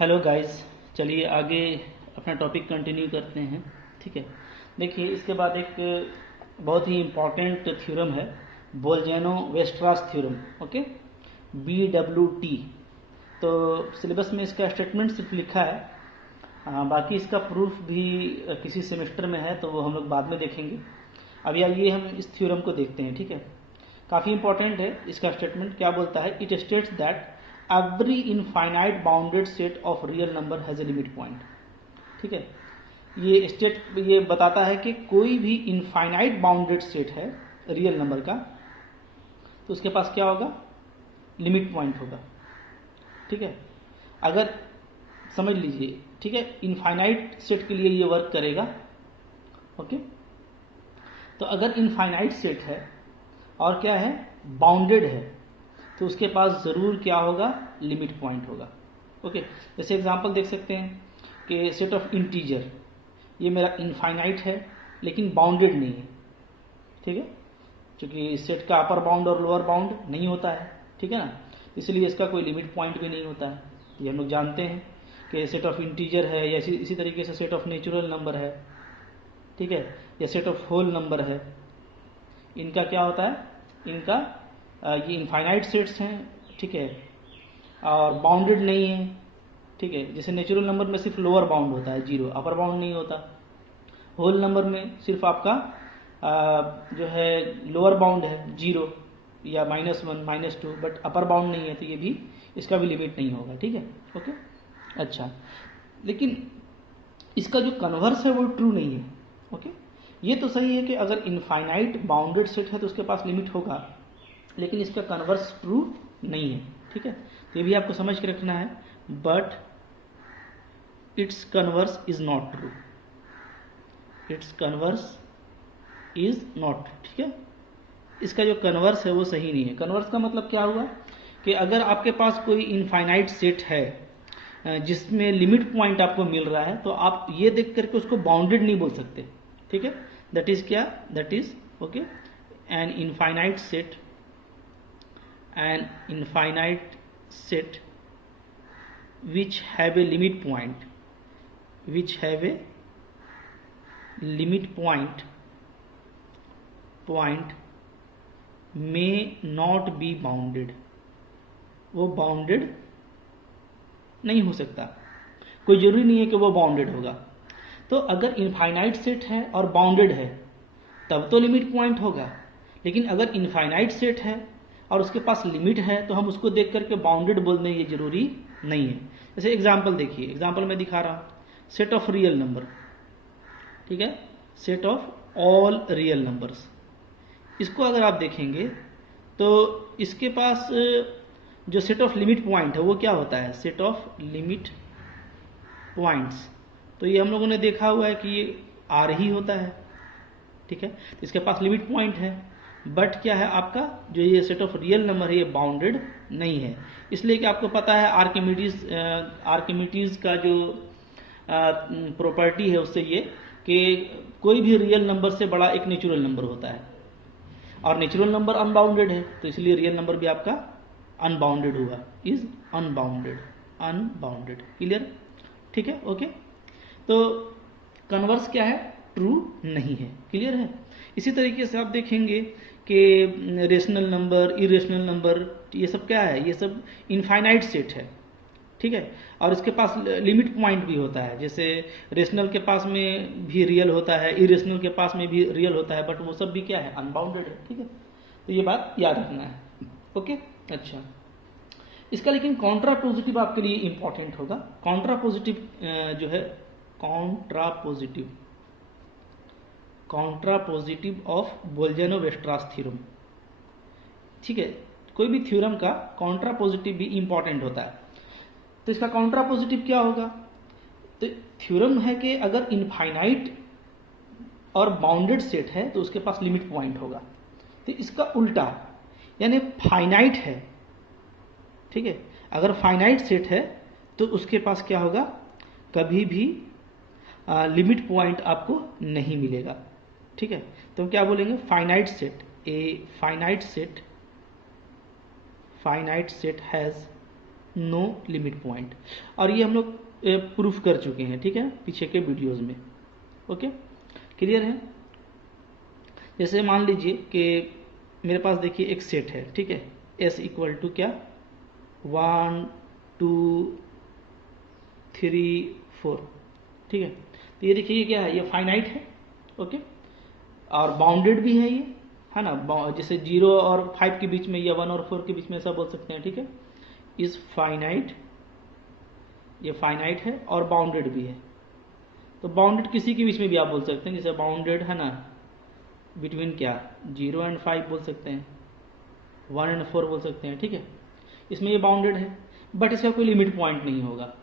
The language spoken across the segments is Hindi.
हेलो गाइस, चलिए आगे अपना टॉपिक कंटिन्यू करते हैं। ठीक है, देखिए इसके बाद एक बहुत ही इम्पॉर्टेंट थ्योरम है, बोल्जेनो वेस्ट्रास थ्योरम। Okay, BWT। तो सिलेबस में इसका स्टेटमेंट सिर्फ लिखा है, बाकी इसका प्रूफ भी किसी सेमेस्टर में है, तो वो हम लोग बाद में देखेंगे। अभी आइए हम इस थ्योरम को देखते हैं। ठीक है, काफ़ी इंपॉर्टेंट है इसका स्टेटमेंट। क्या बोलता है? It states that every infinite bounded set of real number has a limit point. ठीक है, ये बताता है कि कोई भी इनफाइनाइट बाउंडेड सेट है रियल नंबर का, तो उसके पास क्या होगा? लिमिट पॉइंट होगा। ठीक है, अगर समझ लीजिए, ठीक है, इनफाइनाइट सेट के लिए ये वर्क करेगा। ओके, तो अगर इनफाइनाइट सेट है और क्या है, बाउंडेड है, तो उसके पास जरूर क्या होगा? लिमिट पॉइंट होगा। ओके, जैसे एग्जांपल देख सकते हैं कि सेट ऑफ इंटीजर, ये मेरा इनफाइनाइट है लेकिन बाउंडेड नहीं है। ठीक है, क्योंकि सेट का अपर बाउंड और लोअर बाउंड नहीं होता है। ठीक है ना, इसलिए इसका कोई लिमिट पॉइंट भी नहीं होता है। ये हम लोग जानते हैं कि सेट ऑफ इंटीजर है, या इसी तरीके से सेट ऑफ नेचुरल नंबर है, ठीक है, या सेट ऑफ होल नंबर है, इनका क्या होता है? इनका ये इनफाइनाइट सेट्स हैं। ठीक है, और बाउंडेड नहीं है। ठीक है, जैसे नेचुरल नंबर में सिर्फ लोअर बाउंड होता है 0, अपर बाउंड नहीं होता। होल नंबर में सिर्फ आपका जो है लोअर बाउंड है 0 या -1 -2, बट अपर बाउंड नहीं है, तो ये भी, इसका भी लिमिट नहीं होगा। ठीक है, ओके। अच्छा, लेकिन इसका जो कन्वर्स है वो ट्रू नहीं है। ओके, ये तो सही है कि अगर इनफाइनाइट बाउंडेड सेट है तो उसके पास लिमिट होगा, लेकिन इसका कन्वर्स ट्रू नहीं है। ठीक है, तो ये भी आपको समझ के रखना है। But it's converse is not true, it's converse is not. ठीक है, इसका जो कन्वर्स है वो सही नहीं है। कन्वर्स का मतलब क्या हुआ कि अगर आपके पास कोई इनफाइनाइट सेट है जिसमें लिमिट पॉइंट आपको मिल रहा है, तो आप ये देख करके उसको बाउंडेड नहीं बोल सकते। ठीक है, दैट इज क्या? That is okay, an infinite set, an infinite set which have a limit point, which have a limit point may not be bounded, वो बाउंडेड नहीं हो सकता। कोई जरूरी नहीं है कि वो बाउंडेड होगा। तो अगर इनफाइनाइट सेट है और बाउंडेड है तब तो लिमिट पॉइंट होगा, लेकिन अगर इनफाइनाइट सेट है और उसके पास लिमिट है तो हम उसको देख करके बाउंडेड बोल दें, ये जरूरी नहीं है। जैसे एग्जांपल देखिए, एग्जांपल मैं दिखा रहा हूं, सेट ऑफ रियल नंबर। ठीक है, set of all real numbers, इसको अगर आप देखेंगे तो इसके पास जो सेट ऑफ लिमिट पॉइंट है वो क्या होता है? Set of limit points. तो ये हम लोगों ने देखा हुआ है कि ये आर ही होता है। ठीक है, तो इसके पास लिमिट पॉइंट है, बट क्या है, आपका जो ये सेट ऑफ रियल नंबर है ये बाउंडेड नहीं है। इसलिए कि आपको पता है आर्किमिडीज का जो प्रॉपर्टी है उससे ये कि कोई भी रियल नंबर से बड़ा एक नेचुरल नंबर होता है, और नेचुरल नंबर अनबाउंडेड है, तो इसलिए रियल नंबर भी आपका अनबाउंडेड हुआ, इज अनबाउंडेड, अनबाउंडेड। क्लियर? ठीक है, ओके। तो कन्वर्स क्या है? ट्रू नहीं है। क्लियर है? इसी तरीके से आप देखेंगे कि रेशनल नंबर, इरेशनल नंबर, ये सब क्या है? ये सब इनफाइनाइट सेट है। ठीक है, और इसके पास लिमिट पॉइंट भी होता है। जैसे रेशनल के पास में भी रियल होता है, इरेशनल के पास में भी रियल होता है, बट वो सब भी क्या है? अनबाउंडेड है। ठीक है, तो ये बात याद रखना है। ओके, अच्छा, इसका लेकिन कॉन्ट्रा पॉजिटिव आपके लिए इंपॉर्टेंट होगा। कॉन्ट्रा पॉजिटिव जो है, कॉन्ट्रा पॉजिटिव ऑफ बोल्जेनो वेस्ट्रास थ्योरम। ठीक है, कोई भी थ्योरम का कॉन्ट्रा पॉजिटिव भी इंपॉर्टेंट होता है। तो इसका कॉन्ट्रा पॉजिटिव क्या होगा? तो थ्योरम है कि अगर इनफाइनाइट और बाउंडेड सेट है तो उसके पास लिमिट पॉइंट होगा। तो इसका उल्टा, यानी फाइनाइट है। ठीक है, अगर फाइनाइट सेट है तो उसके पास क्या होगा? कभी भी लिमिट पॉइंट आपको नहीं मिलेगा। ठीक है, तो हम क्या बोलेंगे? Finite set, a finite set has no limit point. और ये हम लोग प्रूफ कर चुके हैं, ठीक है, पीछे के वीडियोज़ में। ओके, क्लियर है। जैसे मान लीजिए कि मेरे पास देखिए एक सेट है, ठीक है, S इक्वल टू क्या 1 2 3 4, ठीक है। तो ये देखिए ये क्या है, ये फाइनाइट है, ओके, और बाउंडेड भी है ये, है ना। जैसे 0 और 5 के बीच में या 1 और 4 के बीच में ऐसा बोल सकते हैं, ठीक है। इज फाइनाइट, ये फाइनाइट है और बाउंडेड भी है। तो बाउंडेड किसी के बीच में भी आप बोल सकते हैं, जैसे बाउंडेड है ना बिटवीन क्या 0 एंड 5 बोल सकते हैं, 1 एंड 4 बोल सकते हैं, ठीक है। इसमें ये बाउंडेड है, बट इसका कोई लिमिट पॉइंट नहीं होगा,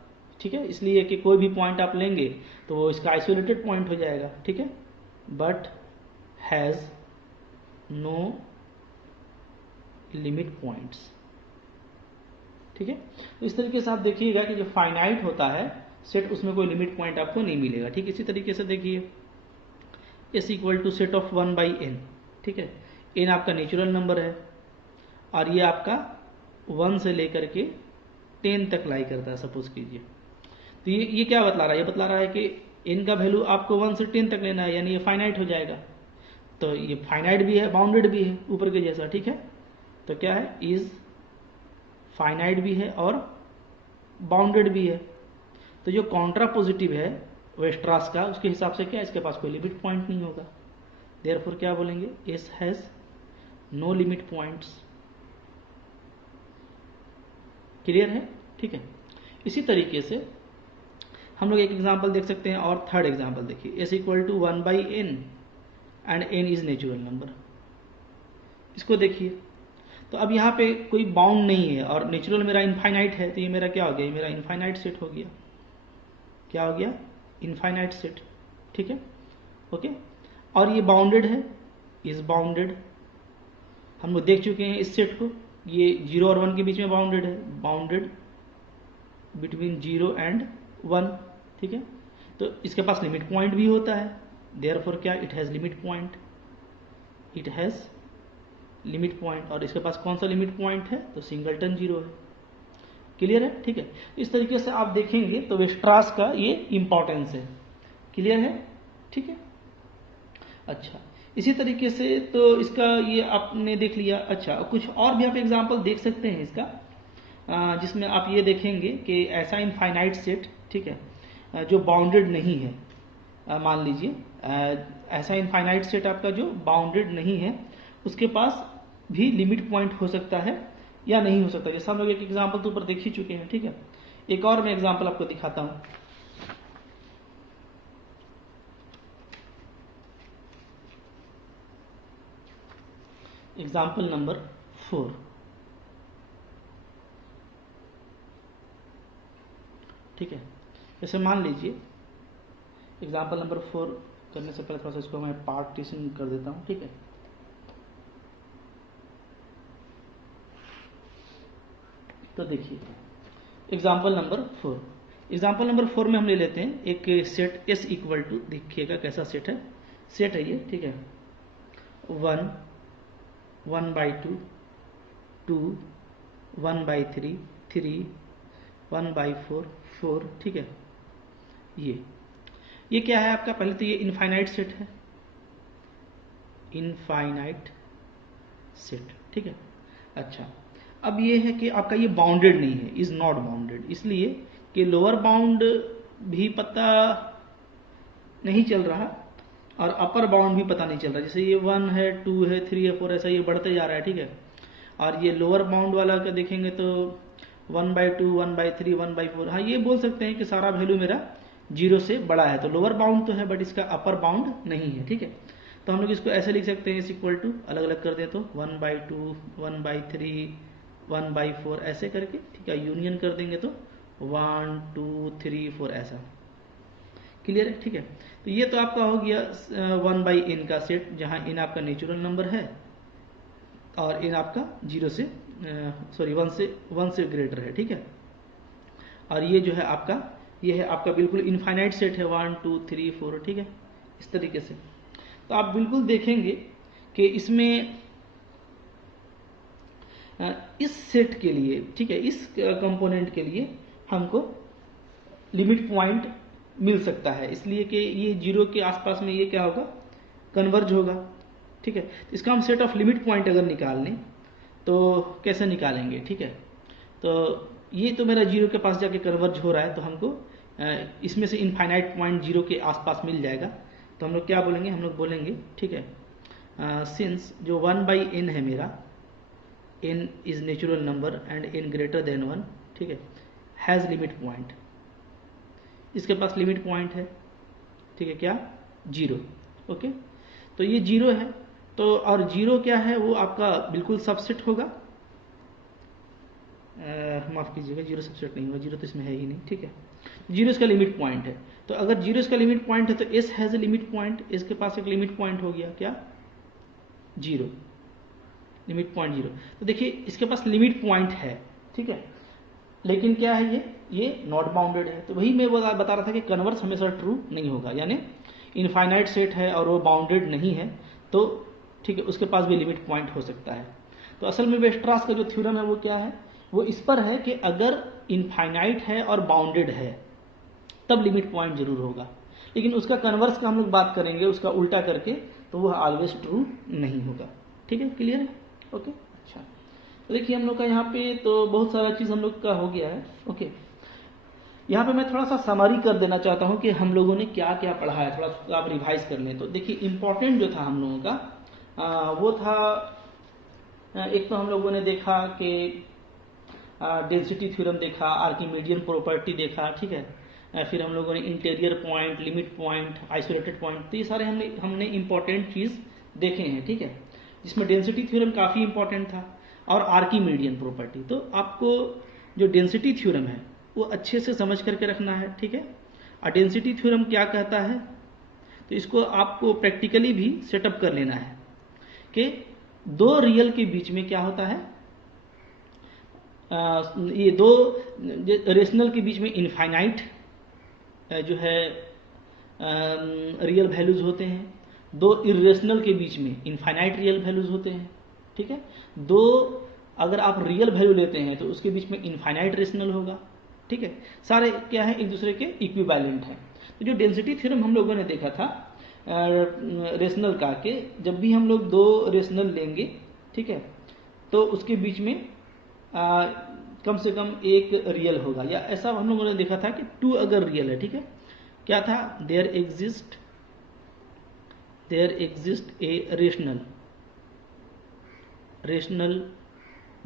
ठीक है। इसलिए कि कोई भी पॉइंट आप लेंगे तो वो इसका आइसोलेटेड पॉइंट हो जाएगा, ठीक है, but has no limit points, ठीक है। तो इस तरीके से आप देखिएगा कि जो फाइनाइट होता है सेट, उसमें कोई लिमिट पॉइंट आपको नहीं मिलेगा, ठीक। इसी तरीके से देखिए S equal to set of 1 by n, ठीक है। n आपका नेचुरल नंबर है और ये आपका 1 से लेकर के 10 तक लाई करता है, सपोज कीजिए। तो ये क्या बतला रहा है, ये बतला रहा है कि n का वैल्यू आपको 1 से 10 तक लेना है, यानी ये फाइनाइट हो जाएगा। तो ये फाइनाइट भी है, बाउंडेड भी है, ऊपर के जैसा, ठीक है। तो क्या है, इज फाइनाइट भी है और बाउंडेड भी है। तो जो कॉन्ट्रा पॉजिटिव है वेस्ट्रास का, उसके हिसाब से क्या, इसके पास कोई लिमिट पॉइंट नहीं होगा। देयरफॉर क्या बोलेंगे, S has no limit points. Clear है, ठीक है। इसी तरीके से हम लोग एक एग्जांपल देख सकते हैं, और थर्ड एग्जांपल देखिए, S equal to 1 by N and N is natural number. इसको देखिए, तो अब यहाँ पे कोई बाउंड नहीं है और नेचुरल मेरा इनफाइनाइट है, तो ये मेरा क्या हो गया, ये मेरा इनफाइनाइट सेट हो गया। क्या हो गया, इनफाइनाइट सेट, ठीक है, ओके। और ये बाउंडेड है, इज बाउंडेड, हम लोग देख चुके हैं इस सेट को, ये 0 और 1 के बीच में बाउंडेड है, बाउंडेड बिटवीन 0 एंड 1, ठीक है। तो इसके पास लिमिट पॉइंट भी होता है, देयरफॉर क्या, it has limit point, it has limit point. और इसके पास कौन सा लिमिट पॉइंट है, तो सिंगलटन 0 है। क्लियर है, ठीक है। इस तरीके से आप देखेंगे तो वेस्ट्रास का ये इंपॉर्टेंस है। क्लियर है, ठीक है। अच्छा, इसी तरीके से तो इसका ये आपने देख लिया। अच्छा, कुछ और भी आप एग्जांपल देख सकते हैं इसका, जिसमें आप ये देखेंगे कि ऐसा इनफाइनाइट सेट, ठीक है, जो बाउंडेड नहीं है, मान लीजिए ऐसा इनफाइनाइट सेट आपका जो बाउंडेड नहीं है, उसके पास भी लिमिट पॉइंट हो सकता है या नहीं हो सकता। जैसे हम लोग एक एग्जांपल तो ऊपर देख ही चुके हैं, ठीक है। एक और मैं एग्जांपल आपको दिखाता हूं। एग्जाम्पल नंबर 4, ठीक है। जैसे मान लीजिए एग्जाम्पल नंबर 4 करने से पहले थोड़ा सा इसको मैं पार्टीशन कर देता हूं, ठीक है। तो देखिए एग्जाम्पल नंबर 4, एग्जाम्पल नंबर 4 में हम ले लेते हैं एक सेट S इक्वल टू, देखिएगा कैसा सेट है, सेट है ये, ठीक है, 1 1 बाई 2 2 1 बाई 3 3 1 बाई 4 4, ठीक है। ये क्या है आपका, पहले तो ये इनफाइनाइट सेट है, इनफाइनाइट सेट, ठीक है। अच्छा, अब ये है कि आपका ये बाउंडेड नहीं है, इज नॉट बाउंडेड, इसलिए कि लोअर बाउंड भी पता नहीं चल रहा और अपर बाउंड भी पता नहीं चल रहा। जैसे ये 1 है, 2 है, 3 है, 4, ऐसा ये बढ़ते जा रहा है, ठीक है। और ये लोअर बाउंड वाला का देखेंगे तो 1 बाई 2 1 बाई 3 1 बाई 4, हाँ ये बोल सकते हैं कि सारा वैल्यू मेरा 0 से बड़ा है, तो लोअर बाउंड तो है बट इसका अपर बाउंड नहीं है, ठीक है। तो हम लोग इसको ऐसे लिख सकते हैं, इस इक्वल टू अलग अलग कर दें तो 1 बाई 2 1 बाई 3 1 बाई 4 ऐसे करके, ठीक है, यूनियन कर देंगे तो 1 2 3 4 ऐसा। क्लियर है, ठीक है। तो ये तो आपका हो गया 1 बाई एन का सेट, जहां एन आपका नेचुरल नंबर है और एन आपका 0 से सॉरी 1 से ग्रेटर है, ठीक है। और ये जो है आपका, ये है आपका बिल्कुल इनफाइनाइट सेट है, 1 2 3 4, ठीक है, इस तरीके से। तो आप बिल्कुल देखेंगे कि इसमें इस सेट के लिए, ठीक है, इस कंपोनेंट के लिए हमको लिमिट पॉइंट मिल सकता है, इसलिए कि ये 0 के आसपास में ये क्या होगा, कन्वर्ज होगा, ठीक है। इसका हम सेट ऑफ लिमिट पॉइंट अगर निकाल लें तो कैसे निकालेंगे, ठीक है। तो ये तो मेरा 0 के पास जाके कन्वर्ज हो रहा है, तो हमको इसमें से इनफाइनाइट पॉइंट 0 के आसपास मिल जाएगा। तो हम लोग क्या बोलेंगे, हम लोग बोलेंगे, ठीक है, सिंस जो 1/n है मेरा, n is natural number and n greater than 1, ठीक है, हैज़ लिमिट पॉइंट, इसके पास लिमिट पॉइंट है, ठीक है, क्या, 0, ओके। तो ये 0 है, तो और 0 क्या है, वो आपका बिल्कुल सबसेट होगा, माफ कीजिएगा, 0 सबसेट नहीं होगा, 0 तो इसमें है ही नहीं, ठीक है। 0 इसका लिमिट पॉइंट है, तो अगर 0 इसका लिमिट पॉइंट है तो s has a limit point, इसके पास एक लिमिट पॉइंट हो गया, क्या, 0, लिमिट पॉइंट 0। तो देखिए इसके पास लिमिट पॉइंट है, ठीक है, लेकिन क्या है, ये नॉट बाउंडेड है। तो वही मैं बता रहा था कि कन्वर्स हमेशा ट्रू नहीं होगा, यानी इनफाइनाइट सेट है और वो बाउंडेड नहीं है, तो ठीक है, उसके पास भी लिमिट पॉइंट हो सकता है। तो असल में वेस्ट्रास का जो थ्योरम है वो क्या है, वो इस पर है कि अगर इनफाइनाइट है और बाउंडेड है तब लिमिट पॉइंट जरूर होगा, लेकिन उसका कन्वर्स का हम लोग बात करेंगे, उसका उल्टा करके, तो वह ऑलवेज ट्रू नहीं होगा, ठीक है, क्लियर है, ओके। अच्छा, तो देखिए हम लोग का यहाँ पे तो बहुत सारा चीज़ हम लोग का हो गया है, ओके। यहाँ पे मैं थोड़ा सा समरी कर देना चाहता हूँ कि हम लोगों ने क्या क्या पढ़ा है, थोड़ा सा आप रिवाइज कर लें। तो देखिए इम्पोर्टेंट जो था हम लोगों का वो था, एक तो हम लोगों ने देखा कि डेंसिटी थ्योरम देखा, आर्किमिडियन प्रॉपर्टी देखा, ठीक है, फिर हम लोगों ने interior point, limit point, isolated point, तो ये सारे हमने इंपॉर्टेंट चीज़ देखे हैं, ठीक है, जिसमें डेंसिटी थ्योरम काफ़ी इंपॉर्टेंट था और आर्किमिडियन प्रॉपर्टी। तो आपको जो डेंसिटी थ्योरम है वो अच्छे से समझ करके रखना है, ठीक है। और डेंसिटी थ्योरम क्या कहता है, तो इसको आपको प्रैक्टिकली भी सेटअप कर लेना है कि दो रियल के बीच में क्या होता है, ये दो रेशनल के बीच में इनफाइनाइट जो है रियल वैल्यूज होते हैं, दो इरेशनल के बीच में इनफाइनाइट रियल वैल्यूज होते हैं, ठीक है। दो अगर आप रियल वैल्यू लेते हैं तो उसके बीच में इनफाइनाइट रेशनल होगा, ठीक है, सारे क्या है, एक दूसरे के इक्विवेलेंट हैं। तो जो डेंसिटी थ्योरम हम लोगों ने देखा था रेशनल का, कि जब भी हम लोग दो रेशनल लेंगे, ठीक है, तो उसके बीच में कम से कम एक रियल होगा, या ऐसा हम लोगों ने देखा था कि 2 अगर रियल है, ठीक है, क्या था, there exist a rational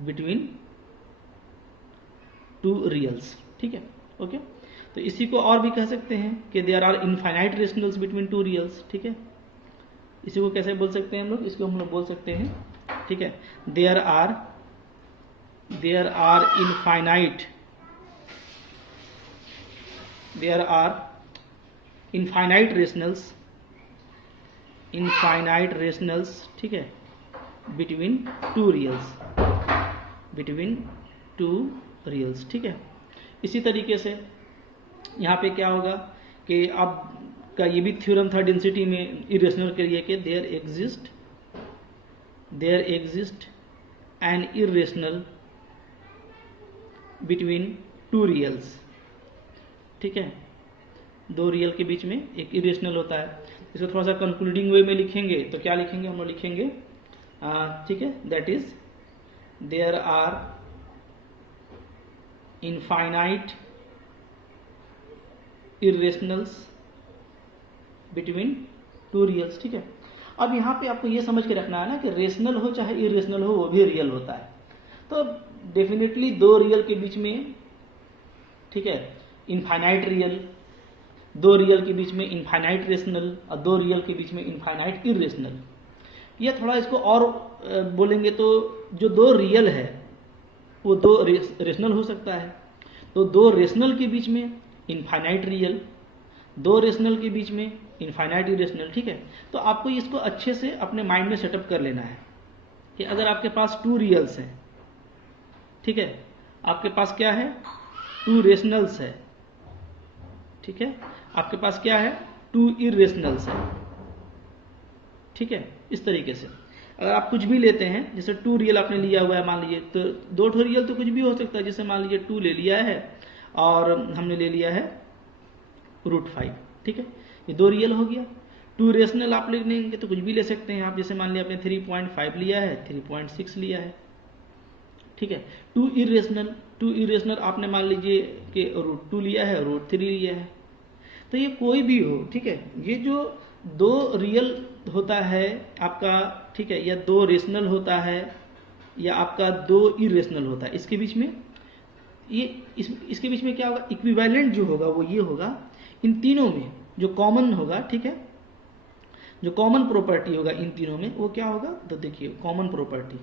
between 2 reals, ठीक है, ओके। तो इसी को और भी कह सकते हैं कि there are infinite rationals between 2 reals, ठीक है। इसी को कैसे बोल सकते हैं हम लोग, इसको हम लोग बोल सकते हैं, ठीक है, देयर आर इनफाइनाइट रेशनल्स, ठीक है, बिटवीन 2 रियल्स, ठीक है। इसी तरीके से यहाँ पे क्या होगा कि अब का ये भी थ्योरम था डेंसिटी में इरेशनल के लिए कि there exist an irrational between 2 reals, ठीक है, 2 रियल के बीच में एक इरेशनल होता है। इसको थोड़ा सा कंक्लूडिंग वे में लिखेंगे तो क्या लिखेंगे, हम लोग लिखेंगे, ठीक है, that is there are infinite irrationals between 2 reals, ठीक है। अब यहाँ पे आपको ये समझ के रखना है ना कि रेशनल हो चाहे इरेशनल हो वो भी रियल होता है। तो डेफिनेटली 2 रियल के बीच में, ठीक है, इनफाइनाइट रियल, 2 रियल के बीच में इनफाइनाइट रेशनल और 2 रियल के बीच में इनफाइनाइट इरेशनल। ये थोड़ा इसको और बोलेंगे तो जो 2 रियल है वो 2 रेशनल हो सकता है, तो 2 रेशनल के बीच में इनफाइनाइट रियल, 2 रेशनल के बीच में इनफाइनाइट इरेशनल, ठीक है। तो आपको इसको अच्छे से अपने माइंड में सेटअप कर लेना है कि अगर आपके पास 2 रियल्स हैं, ठीक है, आपके पास क्या है, 2 रेशनल्स है, ठीक है, आपके पास क्या है, 2 इरेशनल्स है, ठीक है, इस तरीके से। अगर आप कुछ भी लेते हैं, जैसे 2 रियल आपने लिया हुआ है मान लीजिए, तो 2 ठो रियल तो कुछ भी हो सकता है, जैसे मान लीजिए 2 ले लिया है और हमने ले लिया है √5, ठीक है, ये 2 रियल हो गया। 2 रेशनल आप लेंगे तो कुछ भी ले सकते हैं आप, जैसे मान लिया आपने 3.5 लिया है, 3.6 लिया है, ठीक है। 2 इरेशनल आपने मान लीजिए कि √2 लिया है, √3 लिया है। तो ये कोई भी हो, ठीक है, ये जो 2 रियल होता है आपका, ठीक है, या 2 रेशनल होता है या आपका 2 इरेशनल होता है, इसके बीच में ये इसके बीच में क्या होगा, इक्विवेलेंट जो होगा वो ये होगा, इन तीनों में जो कॉमन होगा, ठीक है, जो कॉमन प्रॉपर्टी होगा इन तीनों में वो क्या होगा, तो देखिए कॉमन प्रॉपर्टी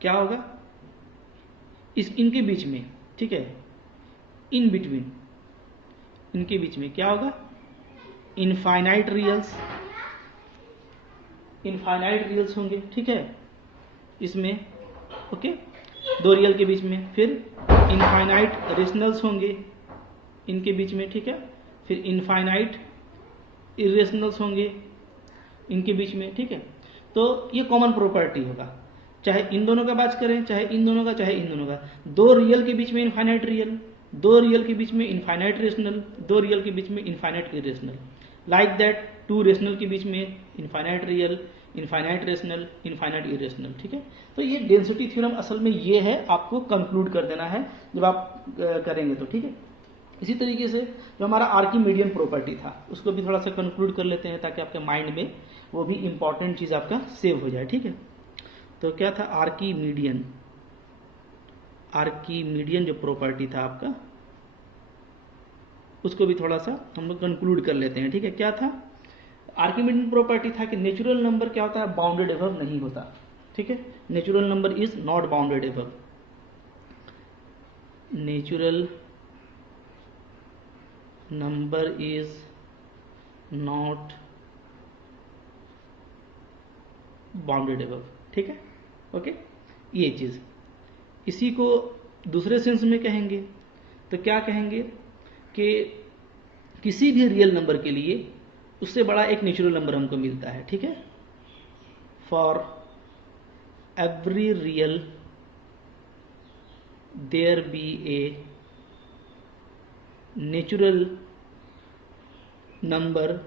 क्या होगा, इनके बीच में, ठीक है, इन बिटवीन, इनके बीच में क्या होगा, इनफाइनाइट रियल्स होंगे, ठीक है, इसमें, ओके, 2 रियल के बीच में। फिर इनफाइनाइट रेशनल्स होंगे इनके बीच में, ठीक है, फिर इनफाइनाइट इरेशनल्स होंगे इनके बीच में, ठीक है। तो ये कॉमन प्रॉपर्टी होगा, चाहे इन दोनों का बात करें, चाहे इन दोनों का, चाहे इन दोनों का। 2 रियल के बीच में इनफाइनाइट रियल, 2 रियल के बीच में इनफाइनाइट रेशनल, 2 रियल के बीच में infinite irrational, like that 2 rational के बीच में infinite real, infinite rational, infinite irrational, ठीक है। तो ये डेंसिटी थ्योरम असल में ये है, आपको कंक्लूड कर देना है जब आप करेंगे तो, ठीक है। इसी तरीके से जो हमारा आर्किमीडियन प्रॉपर्टी था उसको भी थोड़ा सा कंक्लूड कर लेते हैं, ताकि आपके माइंड में वो भी इंपॉर्टेंट चीज आपका सेव हो जाए, ठीक है। तो क्या था आर्किमीडियन जो प्रॉपर्टी था आपका, उसको भी थोड़ा सा हम लोग कंक्लूड कर लेते हैं, ठीक है। क्या था, आर्किमीडियन प्रॉपर्टी था कि नेचुरल नंबर क्या होता है, बाउंडेड एबव नहीं होता, ठीक है। Natural number is not bounded above, natural number is not bounded above, ठीक है, ओके। ये चीज, इसी को दूसरे सेंस में कहेंगे तो क्या कहेंगे कि किसी भी रियल नंबर के लिए उससे बड़ा एक नेचुरल नंबर हमको मिलता है, ठीक है। For every real there be a natural number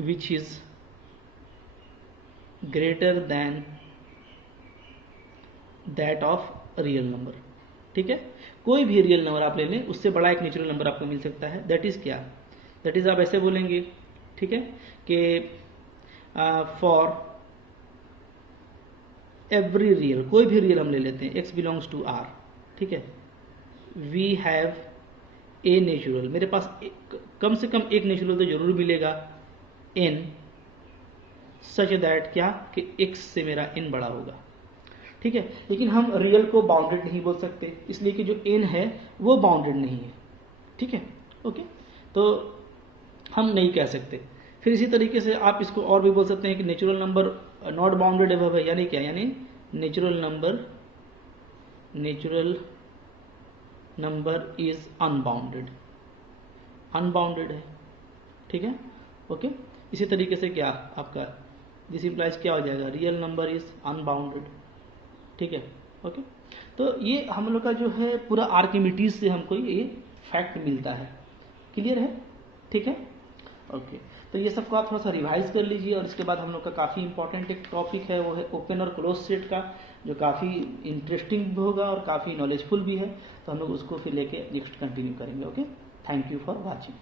which is greater than that of real number, ठीक है। कोई भी रियल नंबर आप ले लें, उससे बड़ा एक नेचुरल नंबर आपको मिल सकता है। दैट इज क्या, दैट इज आप ऐसे बोलेंगे, ठीक है, कि फॉर एवरी रियल, कोई भी रियल हम ले लेते हैं, x बिलोंग्स टू r, ठीक है, वी हैव ए नेचुरल, मेरे पास कम से कम एक नेचुरल तो जरूर मिलेगा, n सच दैट क्या कि x से मेरा n बड़ा होगा, ठीक है। लेकिन हम रियल को बाउंडेड नहीं बोल सकते, इसलिए कि जो n है वो बाउंडेड नहीं है, ठीक है, ओके। तो हम नहीं कह सकते। फिर इसी तरीके से आप इसको और भी बोल सकते हैं कि natural number not bounded above है, यानी क्या, यानी नेचुरल नंबर इज अनबाउंडेड है, ठीक है, ओके। इसी तरीके से क्या आपका दिस इंप्लाइज क्या हो जाएगा, रियल नंबर इज अनबाउंडेड, ठीक है, ओके। तो ये हम लोग का जो है पूरा आर्किमिडीज से हमको ये फैक्ट मिलता है, क्लियर है, ठीक है, ओके। तो ये सबको आप थोड़ा सा रिवाइज कर लीजिए, और इसके बाद हम लोग का काफ़ी इंपॉर्टेंट एक टॉपिक है, वो है ओपन और क्लोज सेट का, जो काफ़ी इंटरेस्टिंग भी होगा और काफ़ी नॉलेजफुल भी है। तो हम लोग उसको फिर लेके नेक्स्ट कंटिन्यू करेंगे, okay. Thank you for watching.